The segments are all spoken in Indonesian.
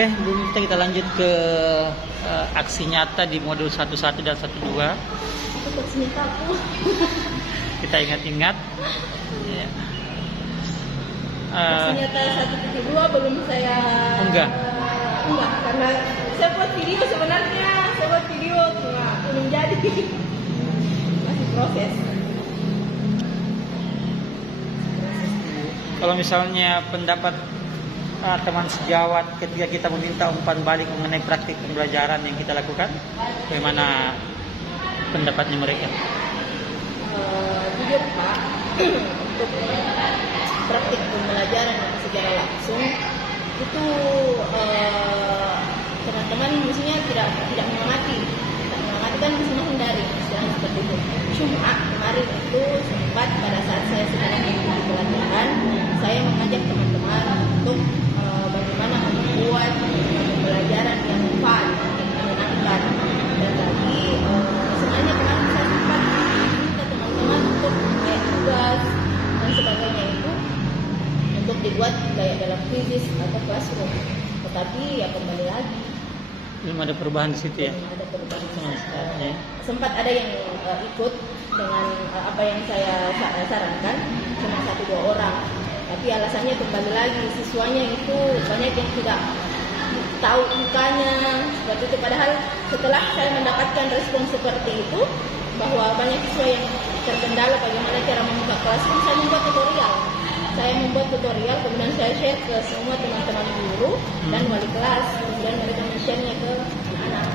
Oke, Bu Mifta, kita lanjut ke aksi nyata di modul 11 dan 12. Itu aksi nyata aku. Kita ingat-ingat. Ya. Aksi nyata 1.2 belum saya Enggak, karena saya buat video sebenarnya. Saya buat video belum jadi. Masih proses. kalau misalnya pendapat teman sejawat ketika kita meminta umpan balik mengenai praktik pembelajaran yang kita lakukan, bagaimana pendapatnya mereka? Jujur Pak, untuk praktik pembelajaran secara langsung itu teman-teman mestinya tidak mengamati kan, mesti menghindari istilahnya seperti itu. Cuma kemarin itu sempat pada saat saya sedang mengikuti pelajaran, saya mengajak teman-teman untuk bagaimana membuat pembelajaran yang fun, yang menyenangkan. Dan tadi sebenarnya kemarin saya sempat minta teman-teman untuk kayak tugas dan sebagainya itu untuk dibuat kayak dalam quiz atau classroom. Tetapi ya kembali lagi belum ada perubahan di situ ya. Belum ada perubahan. Ya. Sempat ada yang ikut dengan apa yang saya sarankan, cuma 1-2 orang. Tapi alasannya kembali lagi siswanya itu banyak yang tidak tahu mukanya seperti itu. Padahal setelah saya mendapatkan respon seperti itu bahwa banyak siswa yang terkendala bagaimana cara membuka kelas, saya membuat tutorial. Kemudian saya share ke semua teman-teman guru dan wali kelas. Kemudian mereka men-share-nya ke anak.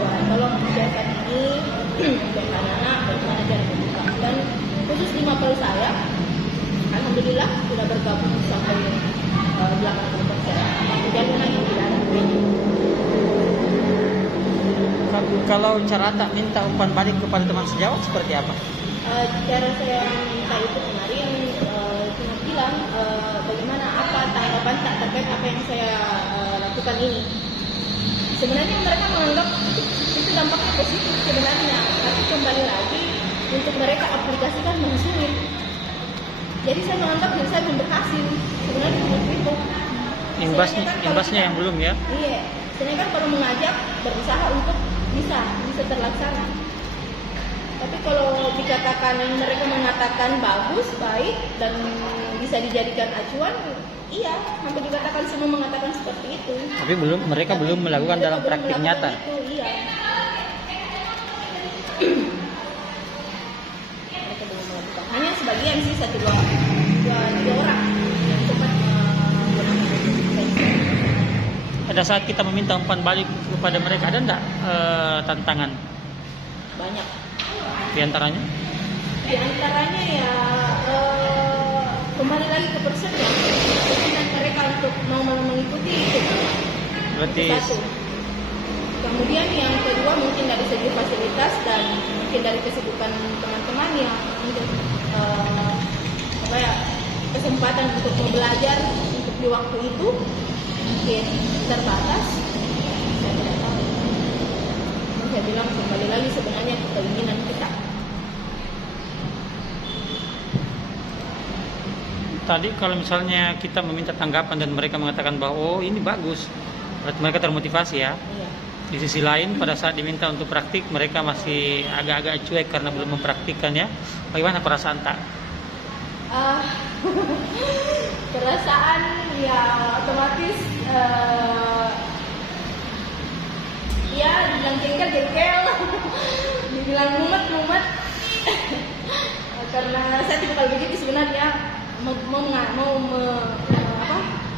Tolong sharekan ini untuk anak-anak bagaimana cara membuka. Dan khusus di mapel saya, alhamdulillah sudah bergabung sampai 80%. Dan memang yang tidak ada. Kalau cara tak minta umpan balik kepada teman sejawat seperti apa? Cara saya minta itu kemarin cuma bilang bagaimana apa tanggapan tak terkait apa yang saya lakukan ini. Sebenarnya mereka menganggap itu dampaknya positif sebenarnya, tapi kembali lagi untuk mereka aplikasikan masih sulit. Jadi saya menganggap diri saya belum berhasil sebenarnya seperti itu. Imbasnya yang belum ya? Iya, sebenarnya kan kalau mengajak berusaha untuk bisa terlaksana. Tapi kalau dikatakan mereka mengatakan bagus, baik dan bisa dijadikan acuan, iya, hampir dikatakan semua mengatakan seperti itu. Tapi mereka belum melakukan dalam praktik nyata. Itu, iya. Mereka belum melakukan. Hanya sebagian sih 1-2 orang yang cepat Pada saat kita meminta umpan balik kepada mereka, ada enggak tantangan? banyak. Di antaranya Ya kembali lagi ke persen ya, keinginan mereka untuk mau mengikuti itu. Berarti Satu. Kemudian yang kedua mungkin dari segi fasilitas dan mungkin dari kesibukan teman-teman yang untuk kesempatan untuk belajar untuk di waktu itu mungkin terbatas. Saya tidak tahu. Saya bilang kembali lagi sebenarnya keinginan kita. tadi kalau misalnya kita meminta tanggapan dan mereka mengatakan bahwa oh ini bagus, berarti mereka termotivasi ya. Iya. Di sisi lain pada saat diminta untuk praktik mereka masih agak-agak cuek karena belum mempraktikkan ya. Bagaimana perasaan tak? Perasaan ya otomatis ya dibilang jengkel dibilang mumet karena saya tipikal begitu sebenarnya, mau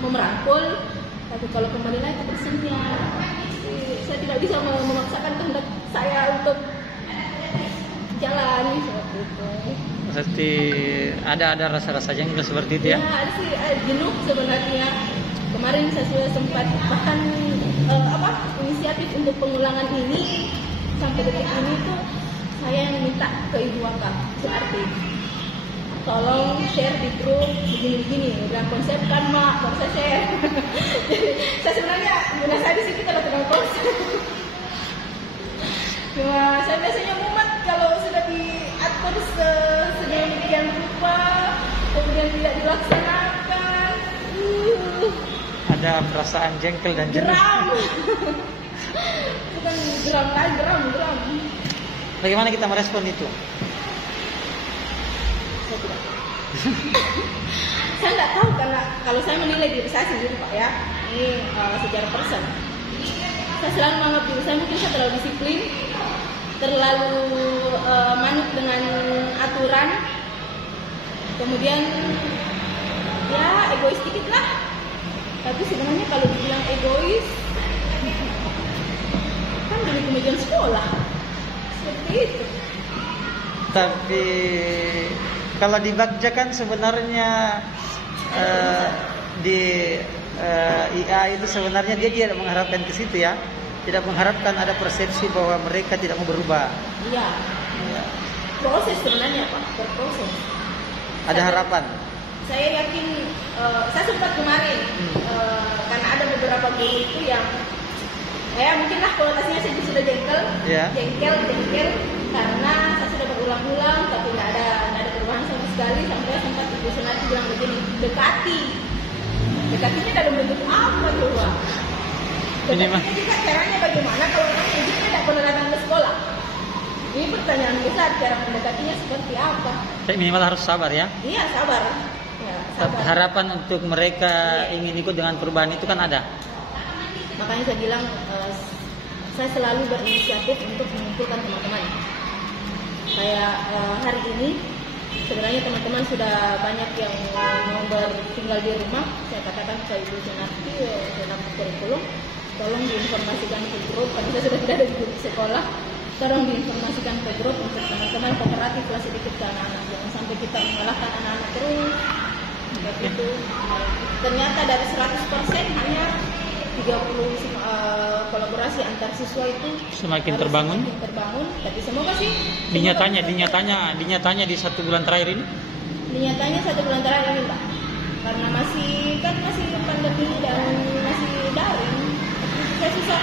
merangkul, tapi kalau kembali lagi ke persennya saya tidak bisa memaksakan kehendak saya untuk jalan seperti itu. Pasti ada rasa-rasa jengkel seperti itu ya? Ya ada sih, jenuh sebenarnya. Kemarin saya sudah sempat bahkan inisiatif untuk pengulangan ini sampai detik ini tuh saya yang minta ke Ibu Waka, berarti tolong share di grup begini-begini, udah konsep kan mak, baru saya share. Jadi saya sebenarnya guna saya di sini kalau tentang konsep. Cuma saya biasanya mumet kalau sudah diatur sedemikian rupa kemudian tidak dilaksanakan. ada perasaan jengkel dan jenuh. Geram. Bukan geram lagi, geram. Bagaimana kita merespon itu? Saya tidak. Saya nggak tahu karena kalau saya menilai diri saya sendiri Pak ya, ini secara person. Saya selalu menganggap diri saya mungkin saya terlalu disiplin, terlalu manut dengan aturan, kemudian ya egois dikit lah. Tapi sebenarnya kalau dibilang egois, kan demi kemajuan sekolah, seperti itu. Tapi kalau di Bagja kan sebenarnya di IA itu sebenarnya dia tidak mengharapkan ke situ ya, tidak mengharapkan ada persepsi bahwa mereka tidak mau berubah. Iya. Ya. Proses sebenarnya Pak, berproses. Ada harapan. Saya yakin, saya sempat kemarin karena ada beberapa guru itu yang mungkinlah konotasinya saya sudah jengkel, Ya. jengkel karena saya sudah berulang-ulang tapi nggak ada perubahan sama sekali sampai sempat Ibu Senati bilang begini, dekatinya dalam bentuk apa coba? Ini mah. Dekatinya juga caranya bagaimana kalau orang begitu tidak pernah datang ke sekolah? Ini pertanyaan besar, cara mendekatinya seperti apa? Tapi minimal harus sabar ya. Iya sabar. Ya, sabar. Harapan untuk mereka ingin ikut dengan perubahan itu kan ada. Makanya saya bilang saya selalu berinisiatif untuk mengumpulkan teman-teman. Kayak hari ini sebenarnya teman-teman sudah banyak yang mau tinggal di rumah. Saya katakan ke Ibu Senati dalam kurikulum, tolong diinformasikan ke grup karena saya sudah tidak ada di grup sekolah. Tolong diinformasikan ke grup untuk teman-teman kooperatif lah sedikit ke anak-anak. Jangan sampai kita menyalahkan anak-anak terus. Begitu. Ternyata dari 100% hanya 30 kolaborasi antar siswa itu Semakin terbangun. Tapi semoga sih Dinyatanya di 1 bulan terakhir ini. Dinyatanya 1 bulan terakhir ini Pak, karena masih pandemi dan masih daring, saya susah.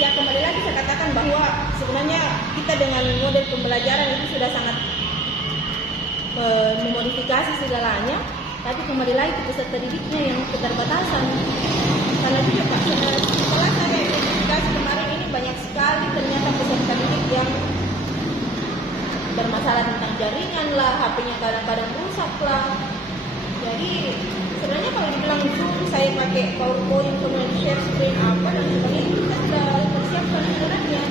Ya kembali lagi saya katakan bahwa sebenarnya kita dengan model pembelajaran itu sudah sangat memodifikasi segalanya, tapi kembali lagi ke peserta didiknya yang keterbatasan. Karena juga Pak, setelah saya identifikasi kemarin ini banyak sekali ternyata peserta didik yang bermasalah tentang jaringan lah, HP-nya kadang-kadang rusak lah. Jadi sebenarnya kalau dibilang Zoom, saya pakai PowerPoint, kemudian share screen apa dan sebagainya, kita sudah persiapkan sebenarnya,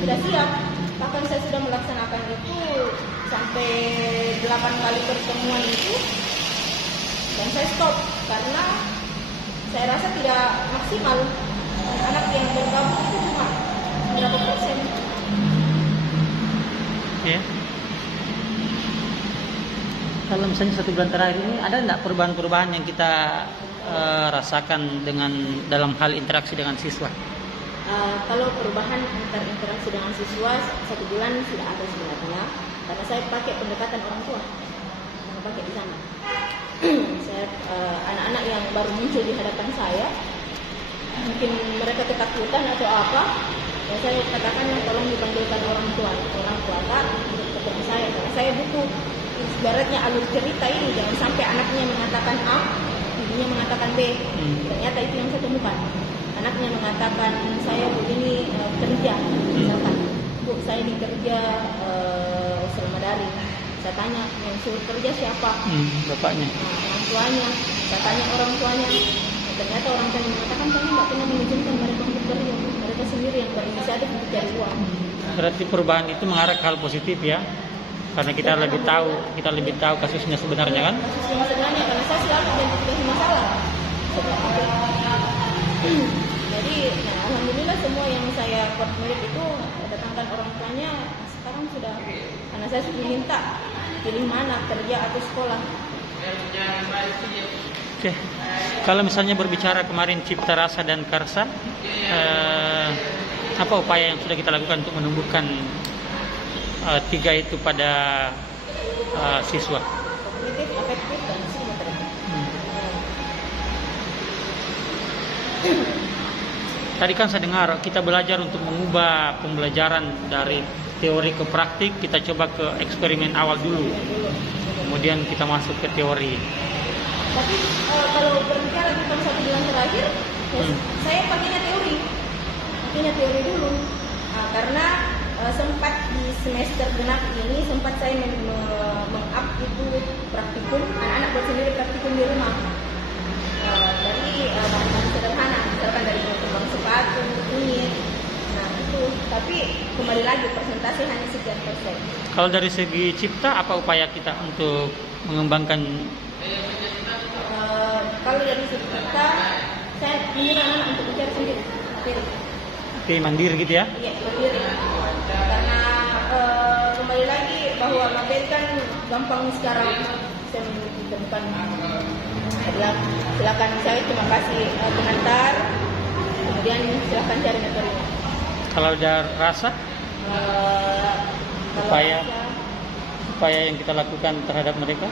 sudah siap. Bahkan saya sudah melaksanakan itu sampai 8 kali pertemuan itu, dan saya stop karena saya rasa tidak maksimal. Anak yang bergabung itu cuma berapa persen? Ya. Kalau misalnya 1 bulan terakhir ini ada enggak perubahan-perubahan yang kita rasakan dalam hal interaksi dengan siswa? Kalau perubahan antar interaksi dengan siswa 1 bulan sudah ada sebenarnya, karena saya pakai pendekatan orang tua, yang pakai di sana. Saya anak-anak yang baru muncul di hadapan saya, mungkin mereka ketakutan atau apa, ya saya katakan tolong dipanggilkan orang tua Kak untuk ketemu saya, karena saya butuh ibaratnya alur cerita ini, jangan sampai anaknya mengatakan A, ibunya mengatakan B. Ternyata itu yang saya temukan. Anaknya mengatakan saya begini kerja, misalkan Bu saya ini kerja selama daring. Saya tanya yang suruh kerja siapa? Bapaknya. Orang tuanya. Saya tanya orang tuanya. Ternyata orang tuanya mengatakan kami nggak pernah mengizinkan mereka untuk kerja. Mereka sendiri yang berinisiatif untuk cari uang. Berarti perubahan itu mengarah ke hal positif ya? Karena kita lebih tahu kasusnya sebenarnya kan? Kasusnya sebenarnya karena saya selalu identifikasi masalah. Jadi, alhamdulillah semua yang saya koordinir itu datangkan orang tuanya. Sekarang sudah, karena saya sudah minta pilih mana, kerja atau sekolah. Oke. Kalau misalnya berbicara kemarin Cipta Rasa dan Karsa, apa upaya yang sudah kita lakukan untuk menumbuhkan 3 itu pada siswa? Kognitif, afektif, dan psikomotorik. Tadi kan saya dengar kita belajar untuk mengubah pembelajaran dari teori ke praktik. Kita coba ke eksperimen awal dulu, kemudian kita masuk ke teori. Tapi kalau berbicara tentang 1 bulan terakhir, saya pakainya teori dulu. Karena sempat di semester genap ini sempat saya meng-up itu praktikum, anak-anak buat sendiri praktikum di rumah. Dari bahan-bahan sederhana, misalkan dari kembang sepatu, kunyit. Nah itu, tapi kembali lagi persentase hanya sekian persen. Kalau dari segi cipta, apa upaya kita untuk mengembangkan? Kalau dari segi cipta, saya menyuruh anak-anak untuk mencari sendiri. Oke, mandiri gitu ya? Iya, mandiri. Karena kembali lagi bahwa materi kan gampang sekarang. Saya menemukan. Silakan, saya cuma kasih pengantar, kemudian silakan cari materinya. Kalau ada rasa, upaya yang kita lakukan terhadap mereka?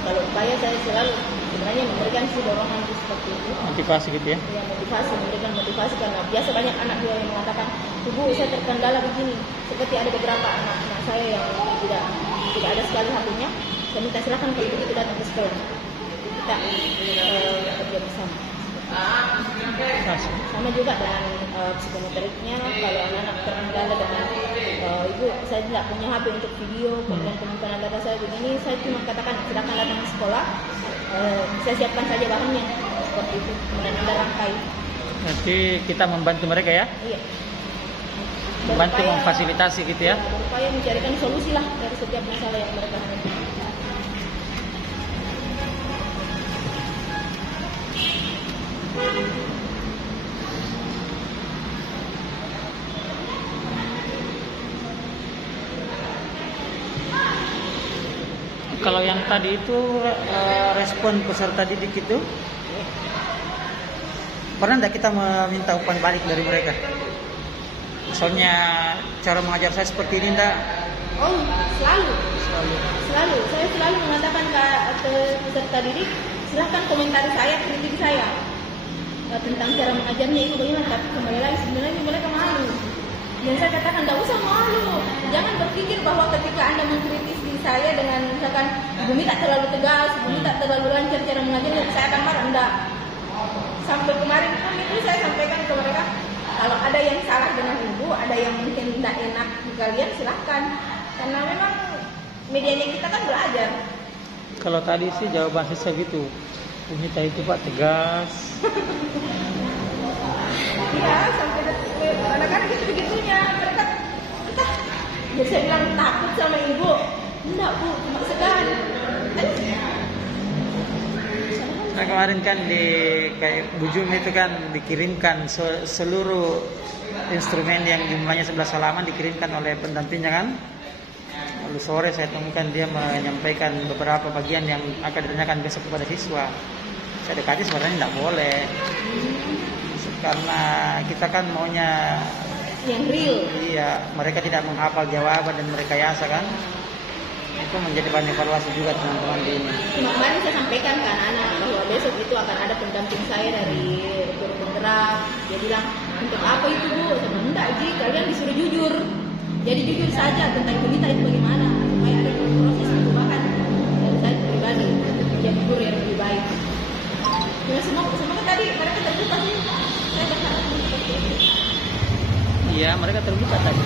Kalau upaya saya selalu sebenarnya memberikan dorongan seperti itu. Motivasi gitu ya? Ya, memberikan motivasi karena biasa banyak anak juga yang mengatakan, Ibu saya terkendala begini. Seperti ada beberapa anak-anak saya yang tidak ada sekali HP-nya. Saya minta silakan kalau begitu datang ke sekolah. Kita kerja bersama. Sama juga dengan psikomotoriknya. Kalau anak-anak terkendala dengan Ibu saya tidak punya HP untuk video, kemudian penyimpanan data saya begini, saya cuma katakan silakan datang ke sekolah. Saya siapkan saja bahannya seperti itu, kemudian Anda rangkai. Nanti kita membantu mereka ya? Iya. Membantu memfasilitasi gitu ya? Berupaya mencarikan solusi lah dari setiap masalah yang mereka hadapi. Kalau yang tadi itu respon peserta didik itu, pernah tidak kita meminta umpan balik dari mereka? Misalnya cara mengajar saya seperti ini enggak? Oh, selalu. Saya selalu mengatakan ke peserta didik, silahkan komentari saya, kritik saya tentang cara mengajarnya itu bagaimana. Tapi kembali lagi sebenarnya mereka malu. Dan saya katakan tidak usah malu. Jangan berpikir bahwa ketika Anda mengkritisi saya dengan misalkan Ibu Mita terlalu tegas, Ibu Mita terlalu lancar cara mengajarnya, saya akan marah. Enggak. Sampai kemarin pun itu saya sampaikan ke mereka, kalau ada yang salah dengan Ibu, ada yang mungkin tidak enak di kalian, silahkan. Karena memang medianya kita kan belajar. Kalau tadi sih jawaban saya gitu, Bu Mita itu Pak tegas. Iya, sampai anak-anak gitu-begitunya mereka entah. Jadi saya bilang takut sama Ibu. Enggak Bu, cuma segan. Nah kemarin kan di kayak Bujum itu kan dikirimkan seluruh instrumen yang jumlahnya 11 halaman dikirimkan oleh pendampingnya kan. Lalu sore saya temukan dia menyampaikan beberapa bagian yang akan ditanyakan besok kepada siswa. Saya dekati sebenarnya tidak boleh. Karena kita kan maunya yang real. Iya, mereka tidak menghafal jawaban dan merekayasa kan. Itu menjadi bahan evaluasi juga teman-teman di ini. Kemarin saya sampaikan ke anak-anak bahwa besok itu akan ada pendamping saya dari guru penggerak. Dia bilang, untuk apa itu Bu? Saya bilang, enggak Ji, kalian disuruh jujur. Jadi jujur saja tentang berita itu bagaimana. Supaya ada proses perubahan dari saya pribadi. Menjadi guru yang lebih baik. Ya, semoga tadi mereka terbuka sih. Saya berharap seperti itu. Iya, mereka terbuka tadi.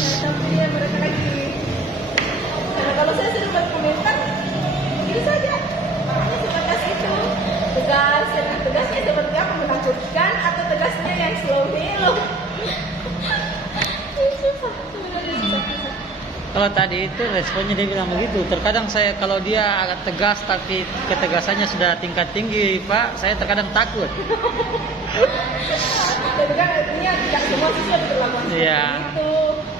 Tapi ya mereka lagi. Karena kalau saya sudah berkomentar, begitu saja. Makanya sebatas itu tegasnya seperti apa, menakutkan atau tegasnya yang slow hello. Kalau tadi itu responnya dia bilang begitu. Terkadang saya kalau dia agak tegas tapi ketegasannya sudah tingkat tinggi, Pak, saya terkadang takut. Tapi kan artinya tidak semua siswa diperlakukan seperti itu.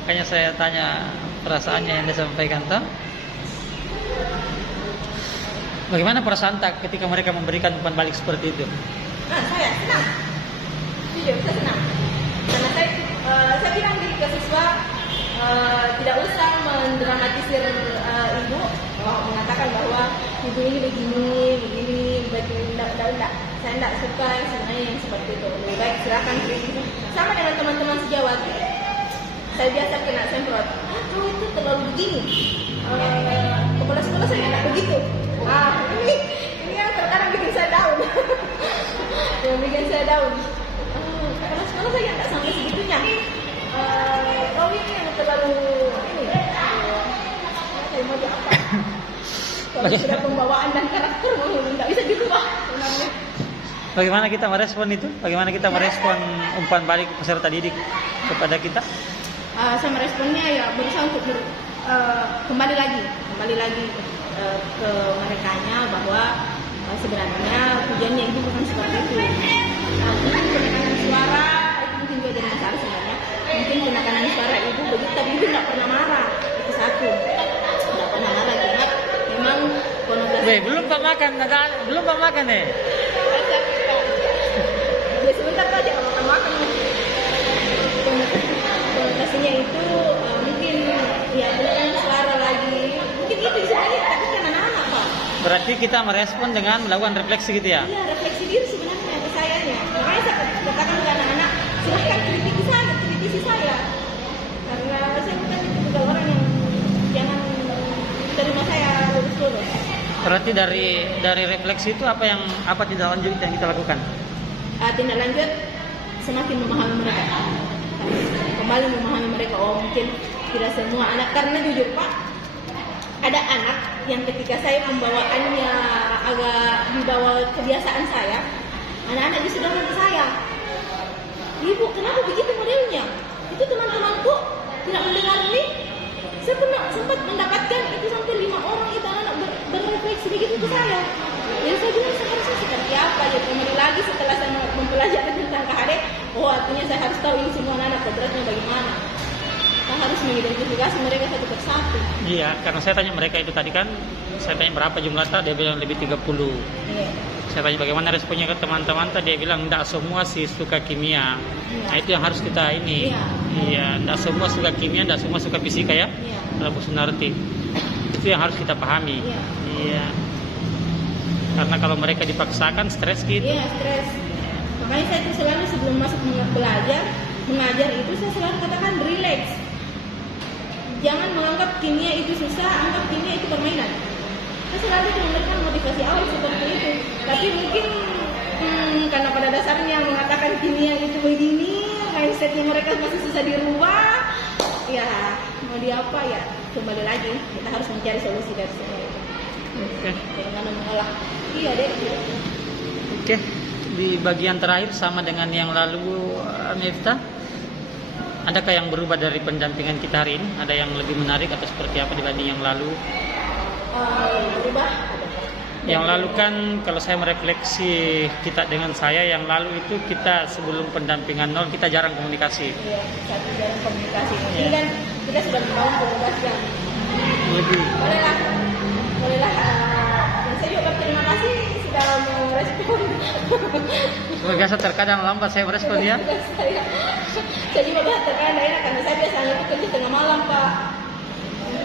Makanya saya tanya perasaannya yang disampaikan toh. Bagaimana perasaan tak ketika mereka memberikan umpan balik seperti itu? Nah, saya senang. Jujur, saya senang. Karena saya bilang diri ke siswa, tidak usah mendramatisir Ibu mengatakan bahwa Ibu ini begini, tidak. Saya tidak suka yang sebenarnya yang seperti itu. Lebih baik silakan kritik. Sama dengan teman-teman sejawat. Saya biasa kena semprot. Kau itu terlalu begini. kepala sekolah saya nggak begitu. Ini yang terkadang bikin saya down. Yang bikin saya down. Kepala sekolah saya nggak sampai segitunya. Oh ini yang terlalu ini. Saya mau apa? Kalau sudah pembawaan dan karakter nggak bisa dirubah sebenarnya. Bagaimana kita merespon itu? Bagaimana kita merespon umpan balik peserta didik kepada kita? Saya meresponnya ya berusaha untuk kembali lagi ke merekanya bahwa sebenarnya tujuannya itu bukan seperti itu. Mungkin penekanan suara itu mungkin juga jadi masalah sebenarnya. Mungkin penekanan suara ibu begitu tadi ibu nggak pernah marah, itu satu, nggak pernah marah cuma memang konotasi. Belum pak makan nih. Ya sebentar aja kalau makan. Konotasinya itu mungkin ya penekanan suara lagi, mungkin itu sebenarnya tapi kan anak-anak pak. Berarti kita merespon dengan melakukan refleksi gitu ya? Iya, refleksi diri sebenarnya ke sayanya. Makanya saya katakan ke anak-anak, silahkan kritisi saya. Karena saya bukan tipikal orang yang jangan terima saya lurus-lurus. Berarti dari refleksi itu apa tindak lanjut yang kita lakukan? Tindak lanjut semakin memahami mereka. Kembali memahami mereka. Oh mungkin tidak semua anak, karena jujur pak, ada anak yang ketika saya pembawaannya agak di bawah kebiasaan saya, anak-anak justru datang ke saya, ibu kenapa begitu modelnya? Itu teman-temanku tidak mendengar ini. Saya pernah sempat mendapatkan itu sampai 5 orang itu anak berrefleksi begitu ke saya. Jadi saya bilang seharusnya seperti apa ya? Kemudian lagi setelah saya mempelajari tentang KHD, oh artinya saya harus tahu ini semua anak kodratnya bagaimana. Saya harus mengidentifikasi mereka satu persatu. Iya, karena saya tanya mereka itu tadi kan, saya tanya berapa jumlahnya, dia bilang lebih 30. Iya. Saya tanya bagaimana responnya ke teman-teman, dia bilang tidak semua sih suka kimia. Iya. Nah itu yang harus kita ini. Iya, tidak semua suka kimia, tidak semua suka fisika ya. Iya. Dalam Bu Sunarti. Itu yang harus kita pahami. Iya. Karena kalau mereka dipaksakan stres gitu. Iya, stres. Makanya saya itu selalu sebelum masuk mengajar itu saya selalu katakan relax. Jangan menganggap kimia itu susah, anggap kimia itu permainan. Saya selalu memberikan motivasi awal seperti itu. Tapi mungkin karena pada dasarnya mengatakan kimia itu begini, mindsetnya mereka masih susah dirubah. Ya, mau diapa ya? Kembali lagi, kita harus mencari solusi dari semua itu. Oke. Bagaimana mengolah? Iya deh. Oke. Di bagian terakhir sama dengan yang lalu, Miftah, adakah yang berubah dari pendampingan kita hari ini? Ada yang lebih menarik atau seperti apa dibanding yang lalu? Berubah. Yang lalu kan kalau saya merefleksi kita dengan saya, yang lalu itu kita sebelum pendampingan 0 kita jarang komunikasi. Iya, jarang komunikasi. Ini kan kita sudah membangun komunikasi. Lebih. Bolehlah. Saya juga berterima kasih sudah merespon. Biasa terkadang lambat saya merespon ya. Saya juga terkadang enak karena saya biasanya itu kerja tengah malam pak.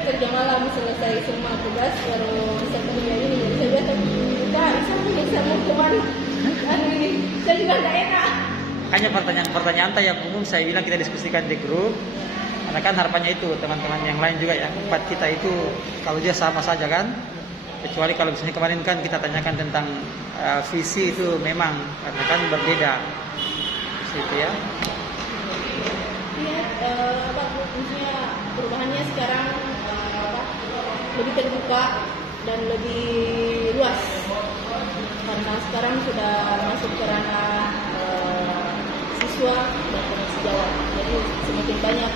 Kerja malam selesai semua tugas baru bisa kerja ini. Jadi saya biasa bisa mau kemana? Ini saya juga tidak enak. Hanya pertanyaan yang umum saya bilang kita diskusikan di grup. Karena kan harapannya itu teman-teman yang lain juga ya, 4 kita itu kalau dia sama saja kan. Kecuali kalau misalnya kemarin kan kita tanyakan tentang visi itu memang karena kan berbeda, situ ya. Lihat maksudnya perubahannya sekarang lebih terbuka dan lebih luas karena sekarang sudah masuk ke ranah siswa dan sejawat. Jadi semakin banyak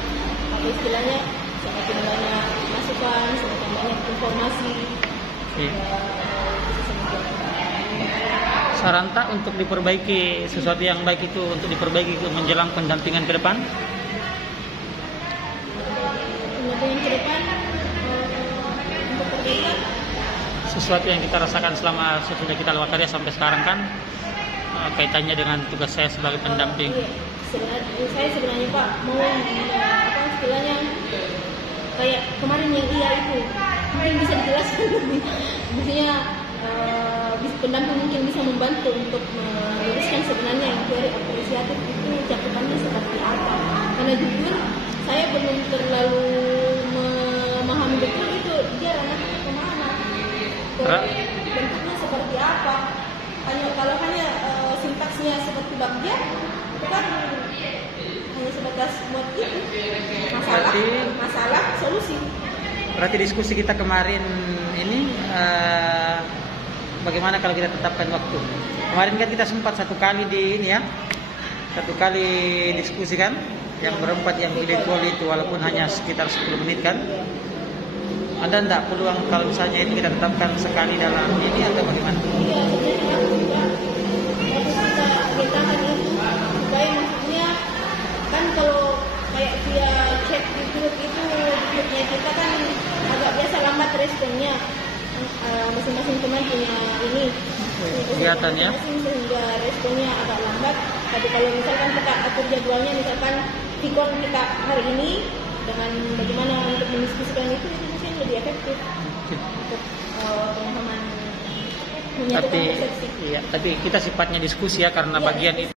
apa istilahnya, semakin banyak masukan, semakin banyak informasi. Saran tak untuk diperbaiki sesuatu yang baik itu untuk diperbaiki menjelang pendampingan ke depan? Pendampingan ke depan untuk perbaikan sesuatu yang kita rasakan selama sesudah kita lewat karya sampai sekarang kan kaitannya dengan tugas saya sebagai pendamping. Saya sebenarnya Pak mau apa istilahnya kayak kemarin yang itu mungkin bisa dijelaskan lebih. Maksudnya pendamping mungkin bisa membantu untuk meluruskan sebenarnya yang teori apresiatif itu cakupannya seperti apa. Karena jujur saya belum terlalu memahami betul itu dia anak kemana bentuknya seperti apa. Kalau hanya sintaksnya seperti bagja, itu kan hanya sebatas buat itu masalah solusi. Berarti diskusi kita kemarin ini bagaimana kalau kita tetapkan waktu? Kemarin kan kita sempat satu kali diskusi kan, yang berempat yang video call itu walaupun hanya sekitar 10 menit kan. Ada enggak peluang kalau misalnya itu kita tetapkan sekali dalam ini atau bagaimana? Iya, sebenarnya juga kita mintakan itu supaya maksudnya kan kalau kayak dia chat di grup itu grupnya kita kan agak biasa lambat responnya. Masing-masing teman punya ini kegiatannya sehingga responnya agak lambat. Tapi kalau misalkan kita atur jadwalnya, misalkan tikon kita hari ini dengan bagaimana untuk mendiskusikan itu mungkin lebih efektif untuk pemahaman menyatukan persepsi. Tapi kita sifatnya diskusi ya karena bagian itu